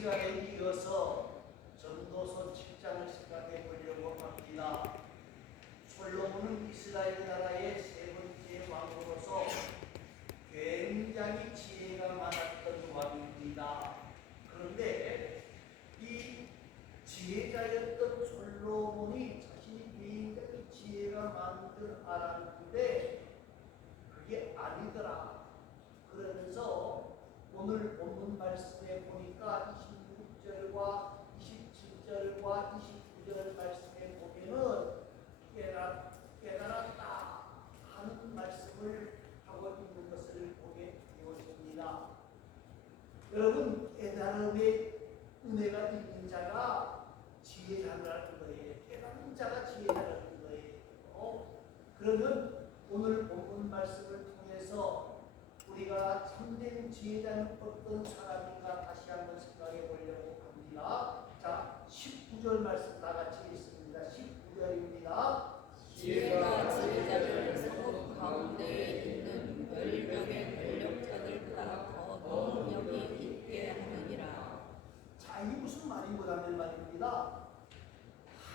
시간에 이어서 전도서 7장을 생각해 보려고 합니다. 솔로몬은 이스라엘 나라의 세 번째 왕으로서 굉장히 지혜가 많았던 왕입니다. 그런데 이 지혜자였던 솔로몬이 자신이 굉장히 지혜가 많은 줄 알았는데 그게 아니더라. 그러면서 오늘 본문 말씀에 보니까 26절과 27절과 29절 말씀에 보면은 깨달았다 하는 말씀을 하고 있는 것을 보게 되었습니다. 여러분, 깨달음의 은혜가 있는 자가 지혜자라는 거예요. 깨달은 자가 지혜자라는 거예요. 그러면 오늘 본문 말씀을 통해서 우리가 참된 지혜자는 어떤 사람인가 다시 한번 생각해 보려고 합니다. 자, 19절 말씀 다 같이 읽습니다. 19절입니다. 지혜가 지혜자를 성읍 가운데에 있는 10명의 권력자들보다 더 능력이 있게 하느니라. 자, 이게 무슨 말이고라는 말입니다.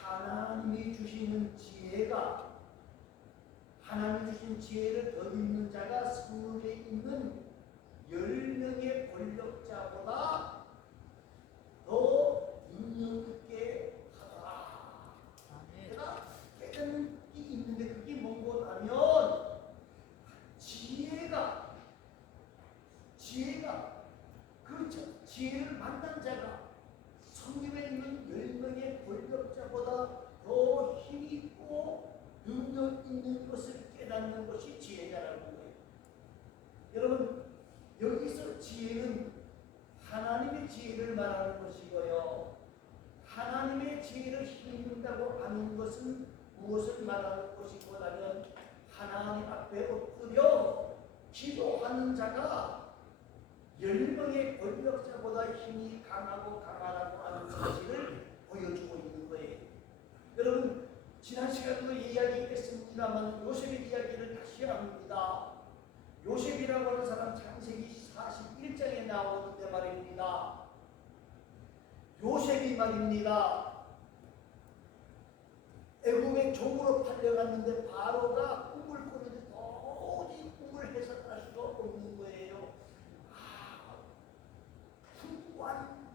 하나님이 주시는 지혜가, 하나님 주신 지혜를 더 있는 자가 성읍에 있는 10명의 권력자보다 더 능력 있게 하더라. 내가 깨닫는 게 있는데 그게 뭐냐면 지혜가 그 지혜를 만난 자가 성읍에 있는 10명의 권력자보다 더 힘있고 능력 있는 것을 깨닫는 것이 지혜자라는 거예요. 여러분, 여기서 지혜는 하나님의 지혜를 말하는 것이고요. 하나님의 지혜를 힘있다고 하는 것은 무엇을 말하는 것이고 하면 하나님 앞에 엎드려 기도하는 자가 10명의 권력자보다 힘이 강하고 강하다고 하는 사실을 보여주고 있는 거예요. 여러분, 지난 시간에도 이야기했습니다만 요셉의 이야기를 다시 합니다. 요셉이라고 하는 사람 창세기 41장에 나오는데 말입니다. 요셉이 말입니다. 애굽의 종으로 팔려갔는데 바로가 꿈을 꾸는데 도저히 꿈을 해석할 수가 없는 거예요. 훌륭한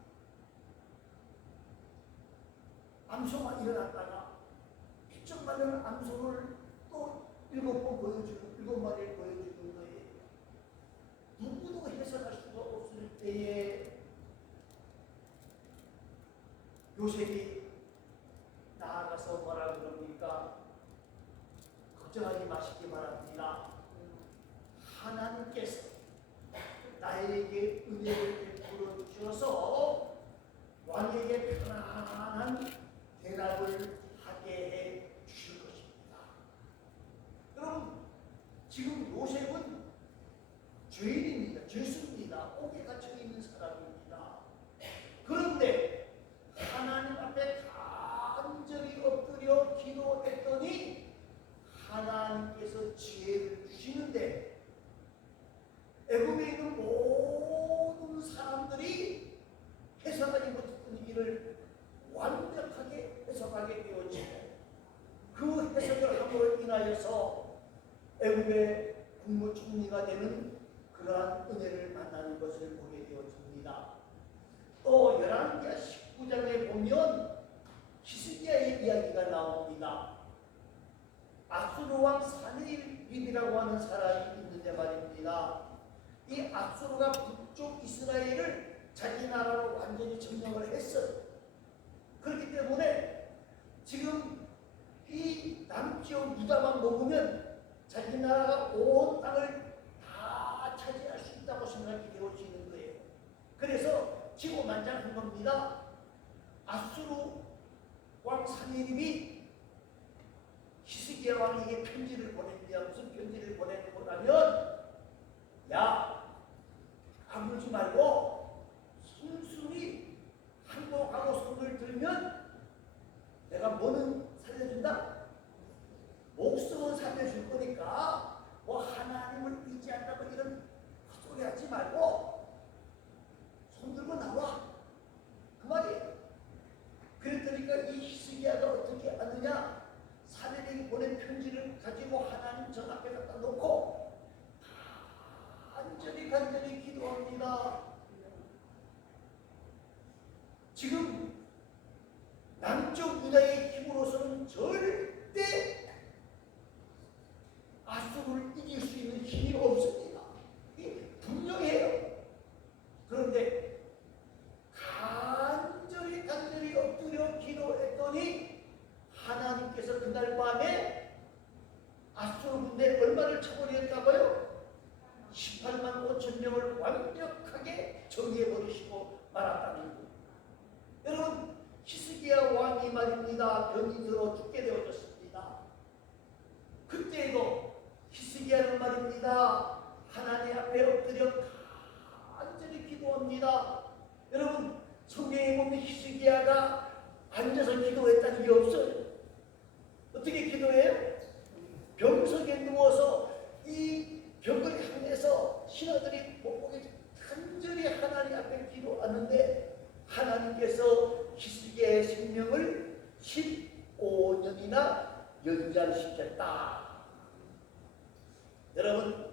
암소가 일어났다가 피청받는 암소를 또 7번 보여주고 7마리를 보여주는 거예요. 누구도 해석할 수가 없을 때에 요셉이 나아가서 뭐라 그럽니까? 걱정하지 마시기 바랍니다. 하나님께서 나에게 은혜를 베풀어 주셔서 왕에게 편안한 대답을 하게 해 주실 것입니다. 여러분, 지금 요셉은 죄인입니다. 죄수입니다. 옥에 갇혀 있는 사람입니다. 그런데 하나님 앞에 간절히 엎드려 기도했더니 하나님께서 지혜를 주시는데 애굽에 있는 모든 사람들이 해석하지 못했던 일을 완벽하게 해석하게 되었지요. 그 해석을 함으로 인하여서 애굽의 국무총리가 되는 그러한 은혜를 만나는 것을 보게 되었습니다. 또 열왕기하 19장에 보면 히스기야의 이야기가 나옵니다. 앗수르 왕 사느립이라고 하는 사람이 있는데 말입니다. 이 앗수르가 북쪽 이스라엘을 자기 나라로 완전히 점령을 했어요. 그렇기 때문에 지금 이 남지역 유다만 먹으면 자기 나라가 온 땅을 다 차지할 수 있다고 생각이 되어지는 거예요. 그래서 지고만장한 겁니다. 앗수르 왕 사느립이 히스기야 왕에게 편지를 보냅니다. 무슨 편지를 보내고 나면, 야, 아물지 말고 순순히 항복하고 손을 들면 내가 뭐는 살려준다? 목숨은 살려줄 거니까 뭐 하나님을 의지한다고 이런 헛소리 하지 말고 손 들고 나와. 가지고 하나님 전 앞에 갖다 놓고 간절히 기도합니다. 지금 남쪽 유다의 힘으로서는 절대 아수를 이길 수 있는 힘이 없습니다. 이게 분명해요. 그런데 간절히 엎드려 기도했더니 하나님께서 그날 밤에 아수르 군대 얼마를 쳐버렸다고요? 18만 5천 명을 완벽하게 정리해버리시고 말았다는 거예요. 여러분, 히스기야 왕이 말입니다. 병이 들어 죽게 되어졌습니다. 그때에도 히스기야는 말입니다. 하나님 앞에 엎드려 간절히 기도합니다. 여러분, 성경에 보면 히스기야가 앉아서 기도했다는 게 없어요. 어떻게 기도해요? 병석에 누워서 이 벽을 향해서 신하들이 못 보게 간절히 하나님 앞에 기도하는데 하나님께서 히스기야의 생명을 15년이나 연장시켰다. 여러분,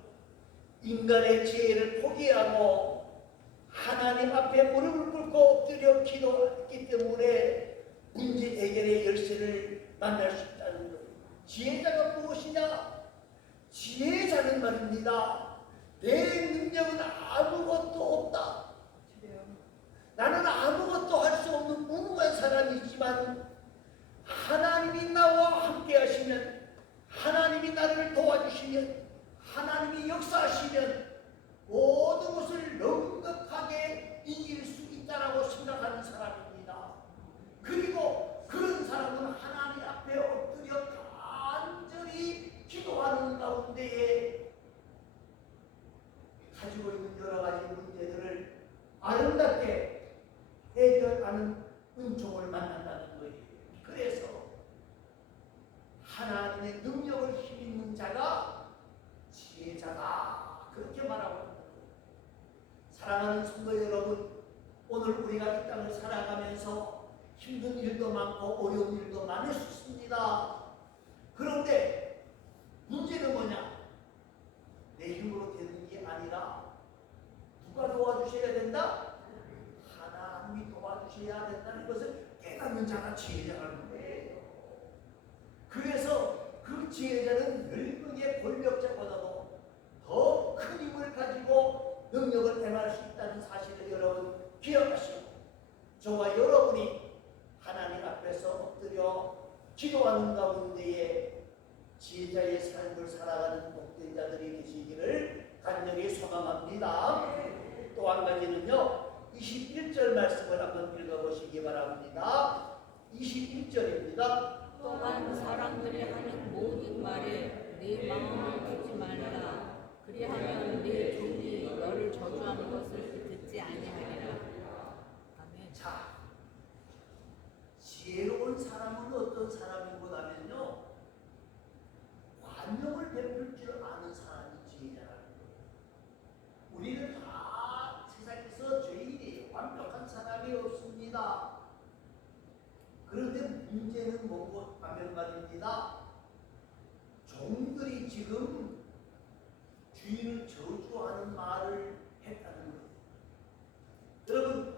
인간의 지혜를 포기하고 하나님 앞에 무릎을 꿇고 엎드려 기도했기 때문에 문제 해결의 열쇠를 만날 수 있다는 거예요. 지혜자가 무엇이냐? 지혜자는 말입니다. 내 능력은 아무것도 없다. 나는 아무것도 할 수 없는 무능한 사람이지만 하나님이 나와 함께 하시면, 하나님이 나를 도와주시면, 하나님이 역사하시면 모든 것을 넉넉하게 이길 수 있다라고 생각하는 사람입니다. 그리고 그런 사람은 하나님 앞에 엎드려 간절히 기도하는 가운데에 가지고 있는 여러 가지 문제들을 아름답게 해결하는 은총을 만난다는 거예요. 그래서 하나님의 능력을 힘입는 자가 지혜자다, 그렇게 말하고 있는 거예요. 사랑하는 성도 여러분, 오늘 우리가 이 땅을 살아가면서 힘든 일도 많고 어려운 일도 많을 수 있습니다. 그런데 문제는 뭐냐? 내 힘으로 되는 게 아니라 누가 도와주셔야 된다? 하나님이 도와주셔야 된다는 것을 깨닫는 자가 지혜자라는 거예요. 그래서 그 지혜자는 열명의 권력자보다도 더 큰 힘을 가지고 능력을 행할 수 있다는 사실을 여러분 기억하시고, 저와 여러분이 하나님 앞에서 엎드려 기도하는 가운데에 지혜자의 삶을 살아가는 복된 자들이 계시기를 간절히 소망합니다. 또 한 가지는요, 21절 말씀을 한번 읽어보시기 바랍니다. 21절입니다. 또한 사람들이 하는 모든 말에 네 마음을 두지 말라. 그리하면 네 종이 너를 저주하는 것을 듣지 아니하리라. 아멘. 자, 지혜로운 사람은 어떤 사람인고하면요, 관용을 베풀 줄 아는 사람이 지혜자라는 거예요. 우리는 다 세상에서 죄인이에요. 완벽한 사람이 없습니다. 그런데 문제는 뭐고 하면 말입니다. 종들이 지금 주인을 저주하는 말을 했다는 거예요. 여러분,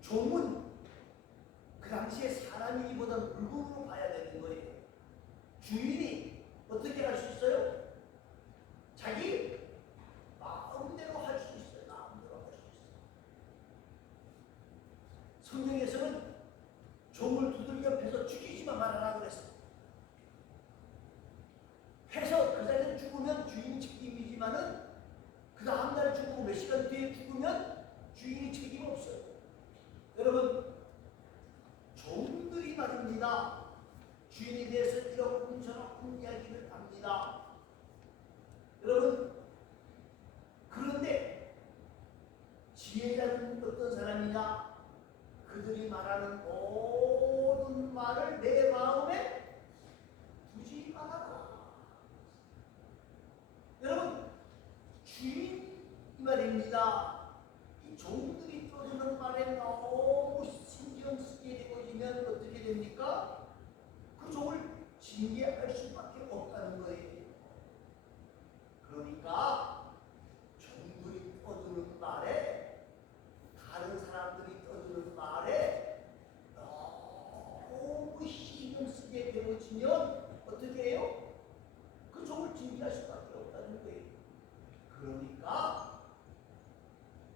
종은 그 당시에 사람이기보다 물건으로 봐야 되는 거예요. 주인이 어떻게 할 수 있어요? 자기 마음대로 할 수 있어요. 마음대로 할 수 있어요. 성경에서는 종을 두들겨 패서 죽이지만 말아라 그랬어요. 해서 그 자리에 죽으면 주인이 책임이지만은 그 다음날 죽고 몇 시간 뒤에 죽으면 주인이 책임 없어요. 여러분, 종들이 말입니다. 주인에 대해서 이렇게 저렇게 이야기를 합니다. 여러분, 그런데 지혜자는 어떤 사람이냐? 그들이 말하는 모든 말을 내 마음에 두지 말아라. 여러분, 주인 말입니다. 이 종들이 떠드는 말에 너무 신경 쓰게 되고 있으면 어떻게 됩니까? 그 종을 징계할 수밖에 없다는 거예요. 그러니까 종들이 떠드는 말에, 다른 사람들이 떠드는 말에 너무 신경 쓰게 되어지면 어떻게 해요? 그 종을 징계할 수밖에 없다는 거예요. 그러니까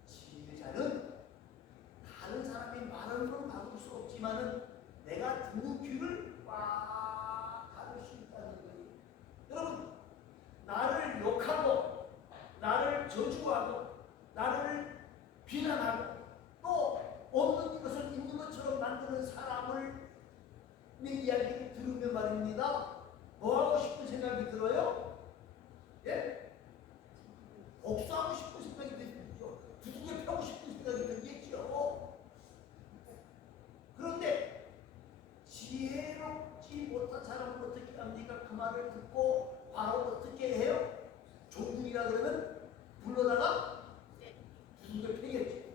지혜자는 다른 사람이 말하는 건 막을 수 없지만은 내가 듣는 귀를 꽉 가를 수 있다는 거예요. 여러분, 나를 욕하고 나를 저주하고 나를 비난하고 또 없는 것을 있는 것처럼 만드는 사람을 내 이야기를 들으면 말입니다. 뭐 하고 싶은 생각이 들어요? 예? 복수하고 싶은 생각이 들겠죠. 두들겨 패고 싶은 생각이 들겠죠. 그런데 지혜롭지 못한 사람은 어떻게 합니까? 그 말을 듣고 바로 어떻게 해요? 종들이라 그러면 불러다가 두들겨 패겠죠.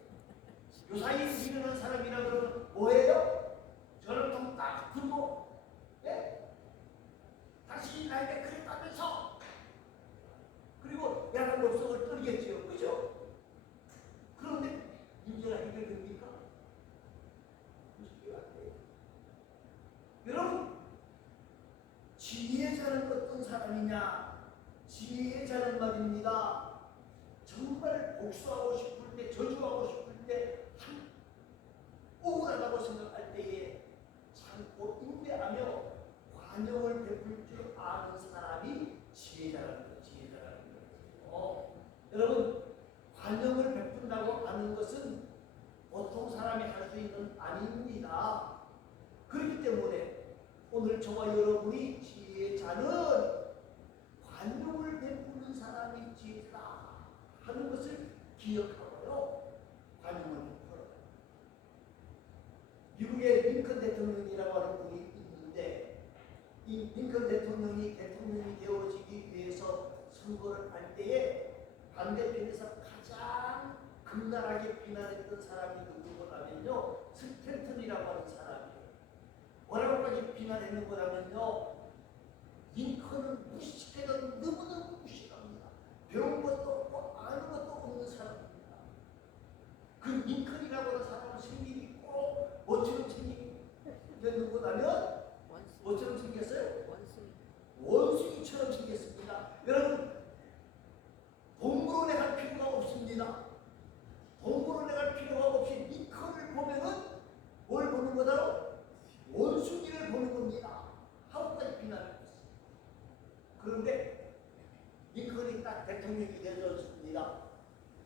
요사이 일어난 사람이라 그러면 뭐예요? 저를 좀 딱 들고, 예? 당신이 나에게 그랬다면서, 그리고 야단 법석을 떨겠지요. 그죠? 그런데 문제가 해결됩니까? 그게 안 돼요. 여러분, 지혜자는 어떤 사람이냐? 지혜자는 말입니다. 정말 복수하고 싶을 때, 저주하고 싶을 때, 억울하다고 생각할 때에 참고 인내하며 관용을 베풀 줄 아는 사람이 지혜자라는 거예요. 지혜자라는 거예요. 여러분, 관용을 베푼다고 하는 것은 보통 사람이 할 수 있는 아닙니다. 그렇기 때문에 오늘 저와 여러분이 지혜자는 관용을 베푸는 사람이 지혜자다 하는 것을 기억하고요. 관용을 베풀어요. 미국의 링컨 대통령이라고 하는 분이 있는데, 이 링컨 대통령이 되어지기 위해서 선거를 할 때에 반대편에서 가장 극렬하게 비난했던 사람이 누구냐면요, 스탠턴이라고 하는 사람이에요. 뭐라고까지 비난했는 거냐면요, 링컨은 무식해도 너무너무 무식합니다. 배운 것도 없고 아는 것도 없는 사람입니다. 그 링컨이라고 하는 사람은 생김이 꼭 뭐처럼 생겼는 거라면 뭐처럼 생겼어요? 원숭이처럼 생겼습니다. 여러분, 동물원에 갈 필요가 없습니다. 동물원에 갈 필요가 없이 링컨을 보면은 뭘 보는 거다로? 원숭이를 보는 겁니다. 하고까지 비난을 했어요. 그런데 링컨이 딱 대통령이 되었습니다.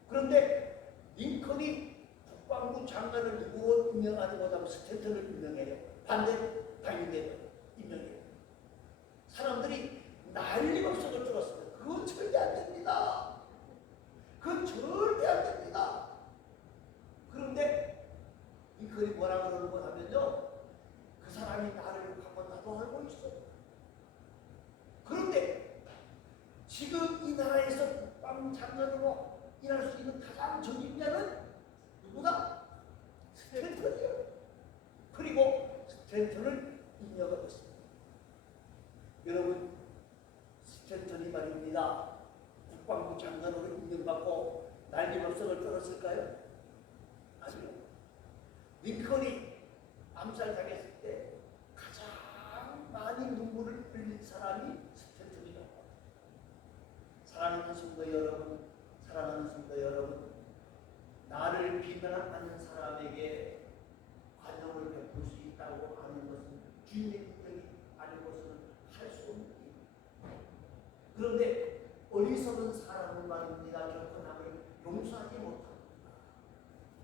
그런데 링컨이 국방부 장관을 누구로 임명하는 거다? 스탠턴을 임명해요. 반대 당인대로 임명해요. 사람들이 난리법석을 들었어요. 그건 절대 안 됩니다. 그건 절대 안 됩니다. 그런데 링컨이 뭐라 그러는 거 하면요, 그 사람이 나를 욕한 나도 알고 있어. 그런데 지금 이 나라에서 국방장관으로 일할 수 있는 가장 적임자는 누구다? 스탠턴이에요. 그리고 스탠턴을 임명을 했습니다. 여러분, 스탠턴이 말입니다, 국방부 장관으로 임명받고 난리법석을 떨었을까요? 아니요. 링컨이 암살당했을 때 가장 많이 눈물을 흘린 사람이 스탠턴이라고 합니다. 사랑하는 성도 여러분, 사랑하는 성도 여러분, 나를 비난하는 사람에게 관용을 베풀 수 있다고 하는 것은 주님의 능력이 아니고서는 할 수 없는 일입니다. 그런데 어리석은 사람은 말입니다, 결코 남을 용서하지 못합니다.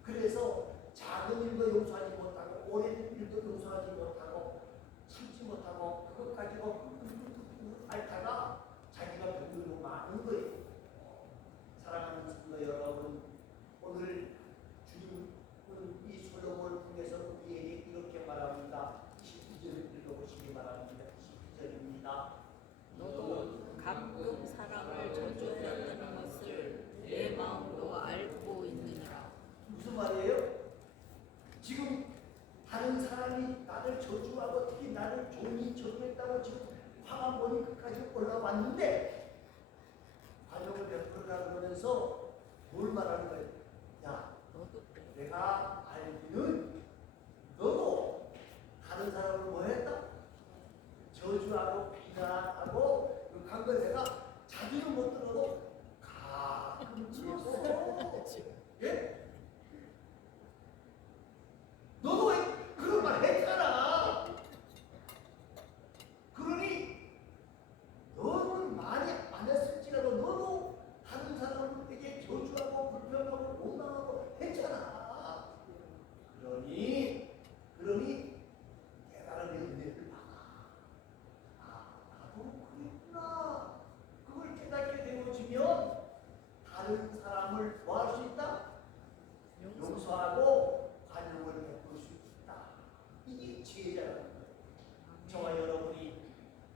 그래서 작은 일도 용서하지 못하고 오랜 일도 용서하지 못하고 참지 못하고 그것 가지고 앓다가 자기가 병들고 마는 거예요. 사랑하는 성도 여러분, 오늘 주님은 이 솔로몬을 통해서 우리에게 이렇게 말합니다. 12절을 읽어보겠습니다. 올라왔는데 관용을 베풀으라 그러면서 뭘 말하는 거예요? 야, 너도 그래. 내가 알기는 너도 다른 사람을 뭐 했다? 저주하고 비난하고 욕한 걸 내가 자주는 못 들어도 가끔 들었어. 예? 너도 왜 그런 말 했잖아. 그러니 너는 많이 안 했을지라도 너도 다른 사람에게 저주하고 불평하고 원망하고 했잖아. 그러니 깨달음의 은혜를 받아. 아, 나도 그랬구나. 그걸 깨닫게 되어지면 다른 사람을 뭐 할 수 있다? 용서하고 관용을 베풀 수 있다. 이게 지혜자라는 거예요. 저와 여러분이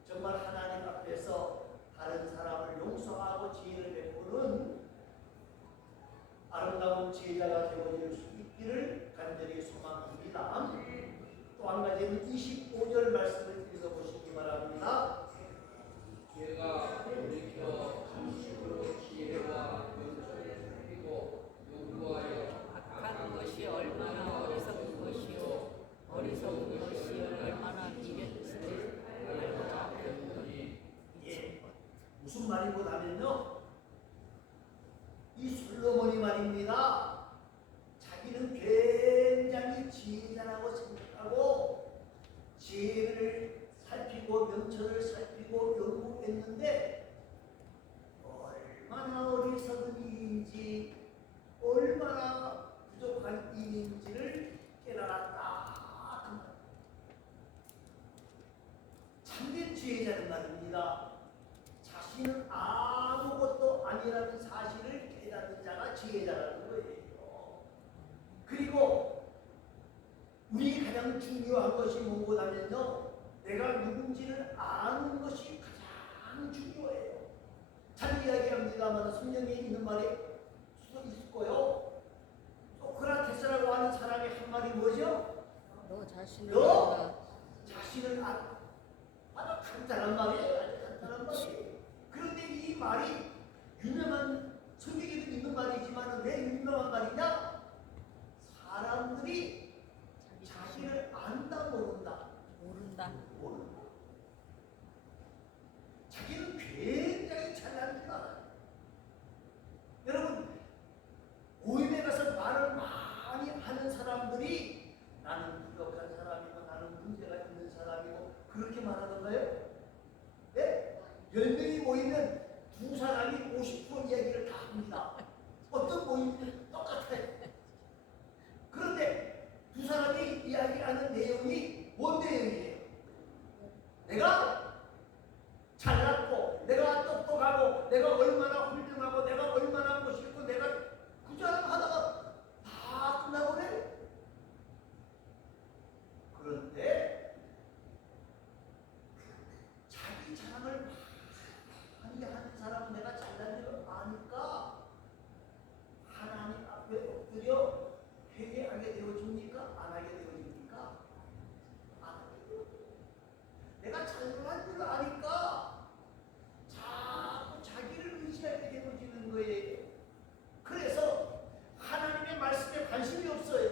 정말 하나님 앞에서 다른 사람을 용서하고 지혜를 베푸는 아름다운 지혜자가 되어질 수 있기를 간절히 소망합니다. 또 한 가지는 25절 말씀을 읽어보시기 바랍니다. 죄가 돌이켜 정식으로 지혜와 용서를 살피고 요구하여 악한 것이 얼마나 어리석은 것이요 어리석은 것이 얼마나 미련치 알고자 하였느니. 예, 무슨 말이고나면요, 이 솔로몬이 말입니다. 자기는 굉장히 지혜자라고 생각하고 지혜를 살피고 명철을 살피고 연구했는데 얼마나 어리석은 일인지 얼마나 부족한 일인지를 깨달았다. 그 말. 참된 지혜자는 말입니다. 자신은 아무것도 아니라는 사실을 깨닫는 자가 지혜자라는 거예요. 그리고 우리 가장 중요한 것이 뭐냐면요, 내가 누군지를 아는 것이 가장 중요해요. 잘 이야기합니다만 성경에 있는 말이 수도 있을 거요. 소크라테스라고 하는 사람이 한 말이 뭐죠? 너 자신을 너 알라. 자신을 알아. 아주 간단한 말이에요. 아주 간단한 말이에요. 그런데 이 말이 유명한, 성경에도 있는 말이지만 왜 유명한 말이냐? 사람들이 자신을 안다 모른다. 모른다. 모른다. 자기는 굉장히 잘난 줄 알아요. 여러분, 모임에 가서 말을 많이 하는 사람들이 나는 부족한 사람이고 나는 문제가 있는 사람이고 그렇게 말하던가요? 네? 10명이 모이면 두 사람이 50% 이야기를 다 합니다. 어떤 모임도 똑같아요. 그런데 두 사람이 이야기하는 내용이 뭔 내용이에요? 내가 잘났고 내가 똑똑하고 내가 얼마나 훌륭하고 내가 얼마나 멋있고 내가 그 자랑 하다가 다 끝나버려요. 그런데 자기 자랑을 많이 하는 사람은 내가 잘난 줄 아니까 하나님 앞에 엎드려 회개하게 되어집니까? 안 하게 되어집니까? 안 하게 되어집니다. 내가 잘난 줄 아니까 자꾸 자기를 의지하게 되어지는 거예요. 그래서 하나님의 말씀에 관심이 없어요.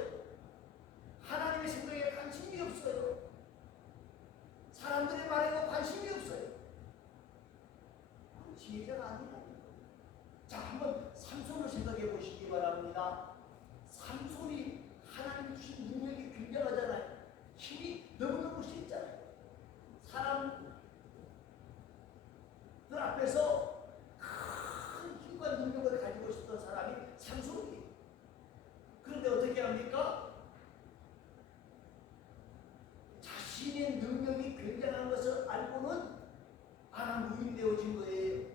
하나님의 생각에 관심이 없어요. 사람들의 말에도 관심이 없어요. 그건 지혜자가 아니라는 거예요. 자, 한번 삼손을 생각해 보시기 바랍니다. 삼손이 하나님 주신 능력이 굉장하잖아요. 힘이 너무너무 세잖아요. 사람들 앞에서 큰 힘과 능력을 가지고 있었던 사람이 삼손이에요. 그런데 어떻게 합니까? 자신의 능력이 굉장한 것을 알고는 안하무인되어진 거예요.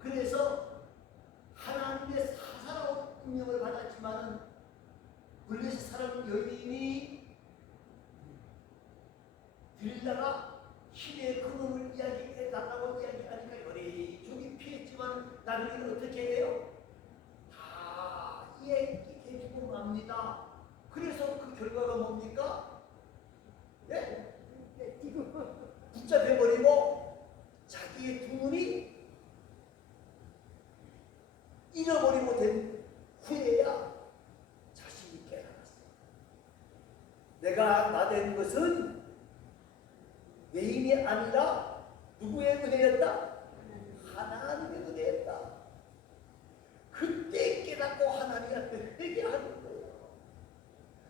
그래서 하나님의 사사로운 능력을 받았지만은 블레셋 사람 여인이 들다가 신의 근원을 이야기해달라고 이야기하니까 요리조리 피했지만 나중에는 어떻게 해요? 다 이야기해주고 맙니다. 그래서 그 결과가 뭡니까? 네? 붙잡혀버리고 자기의 두 됐다? 하나님의 은혜였다. 그때 깨닫고 하나님한테 회개하는 거예요.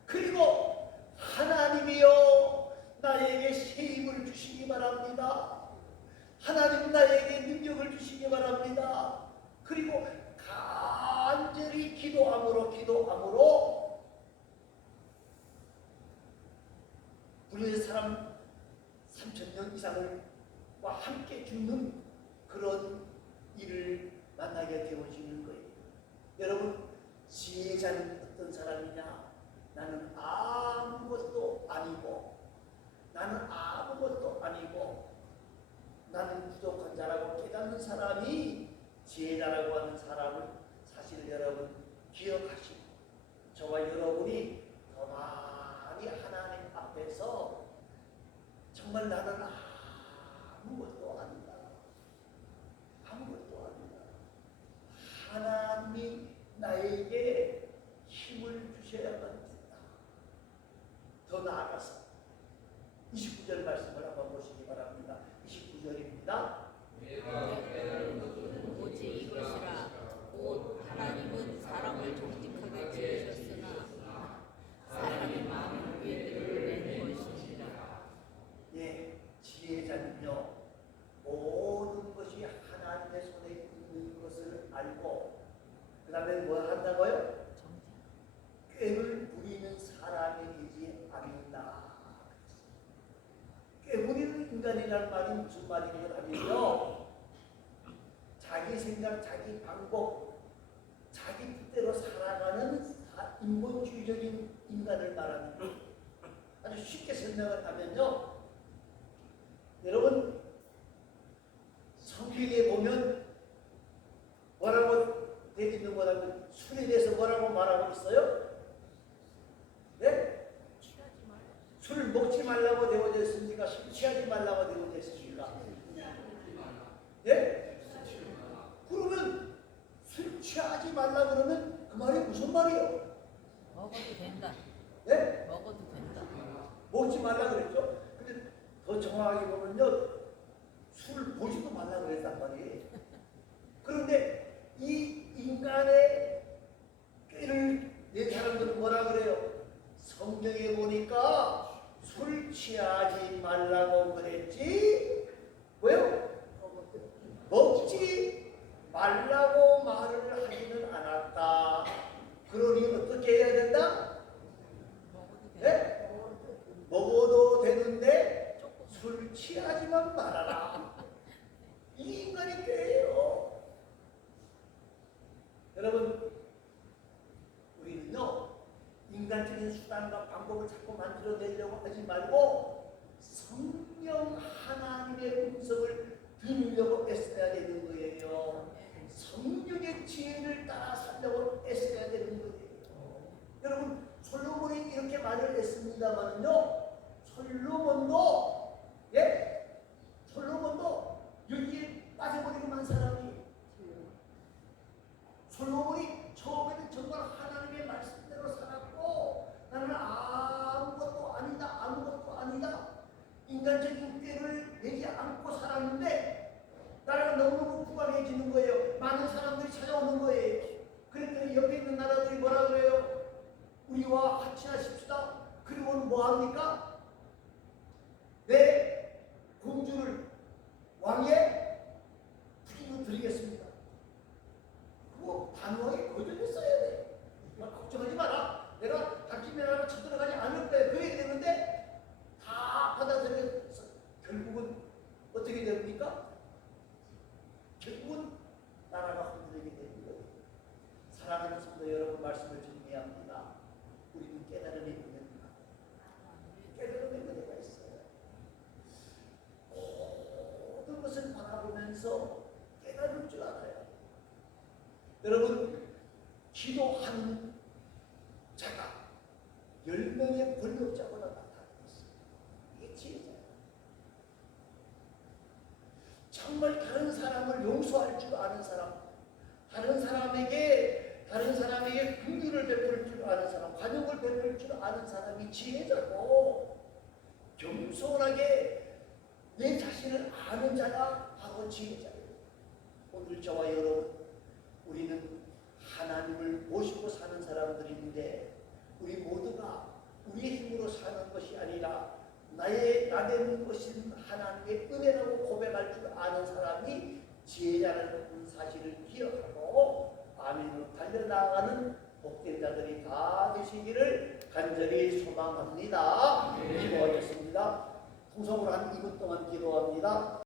그리고 하나님이여 나에게 새 힘을 주시기 바랍니다. 하나님 나에게 능력을 주시기 바랍니다. 그리고 간절히 기도함으로 우리의 사람 3,000명 이상을 와 함께 죽는 그런 일을 만나게 되어지는 거예요. 여러분, 지혜자는 어떤 사람이냐? 나는 아무것도 아니고 나는 부족한 자라고 깨닫는 사람이 지혜자라고 하는 사람을 사실 여러분 기억하시고, 저와 여러분이 더 많이 하나님 앞에서 정말 나는 아무것도 아니다. 하나님이 나에게 힘을 주셔야만 된다. 더 나아가서 29절 말씀을 한번 보시기 바랍니다. 29절입니다. 오직 이것이라 곧 하나님은 사람을 정직하게 지으셨으나 사람의 마음은 꾀들을 낸 것이니라. 예, 지혜자는요 모든 것이 하나님의 손에 있는 것을 알고 그 다음에 뭐 한다고요? 꾀를 부리는 사람이 되지 않는다. 꾀부리는 인간이라는 말이 무슨 말이냐고 하면요, 자기 생각, 자기 방법, 자기 뜻대로 살아가는 인본주의적인 인간을 말하는 거예요. 아주 쉽게 설명을 하면요, 여러분 성경에 보면 뭐라고 되어 있는 거라면 술에 대해서 뭐라고 말하고 있어요? 네? 술을 먹지 말라고 되어져 있습니까? 술 취하지 말라고 되어져 있습니까? 네? 그러면 술 취하지 말라 그러면 그 말이 무슨 말이에요? 먹어도 된다. 네? 먹어도 된다. 먹지 말라 그랬죠? 근데 더 정확하게 보면요, 술을 보지도 말라 그랬단 말이에요. 그런데 이 인간의 꾀를 낸 사람들은 뭐라 그래요? 성경에 보니까 술 취하지 말라고 그랬지, 왜요? 먹지 말라고 말을 하지는 않았다. 그러니 어떻게 해야 된다? 네? 먹어도 되는데 술 취하지만 말아라. 이 인간이 꾀예요. 여러분, 우리는요 인간적인 수단과 방법을 자꾸 만들어내려고 하지 말고 성령 하나님의 음성을 들으려고 애써야 되는 거예요. 성령의 지혜를 따라 살려고 애써야 되는 거예요. 여러분, 솔로몬이 이렇게 말을 했습니다만요, 솔로몬도 여기에 빠져버리고만 사람이, 솔로몬이 처음에는 정말 하나님의 말씀대로 살았고, 나는 아무것도 아니다. 인간적인 꾀를 내지 않고 살았는데, 나라가 너무너무 부강해지는 거예요. 많은 사람들이 찾아오는 거예요. 그랬더니 옆에 있는 나라들이 뭐라 그래요? 우리와 같이 하십시다. 그리고는 뭐 합니까? 내 공주를 왕의 부인으로 드리겠습니다. 그거 단호하게 거절했어야 돼. 걱정하지 마라. 내가 당신 나라로 쳐들어가지 않을 거야. 그래야 되는데 다 받아들여서 결국은 어떻게 됩니까? 결국은 나라가 흔들리게 되는 거예요. 사랑하는 성도 여러분, 말씀을 정리해야 합니다. 우리는 깨달음의 은혜입니다. 깨달음의 은혜가 있어요. 모든 것을 바라보면서 깨달을 줄 알아요. 여러분, 기도하는 자가 10명의 권력자보다 나타났어요. 이게 지혜자예요. 정말 다른 사람을 용서할 줄 아는 사람, 다른 사람에게 긍휼을 베풀 줄 아는 사람, 관용을 베풀 줄 아는 사람이 지혜자고, 겸손하게 내 자신을 아는 자가 바로 바로 지혜자예요. 오늘 저와 여러분, 우리는 하나님을 모시고 사는 사람들인데 우리 모두가 우리의 힘으로 사는 것이 아니라 나 되는 것인 하나님의 은혜라고 고백할 줄 아는 사람이 지혜자라는 사실을 기억하고 아멘으로 달려나가는 복된 자들이 다 되시기를 간절히 소망합니다. 기도하겠습니다. 통성으로 한 2분 동안 기도합니다.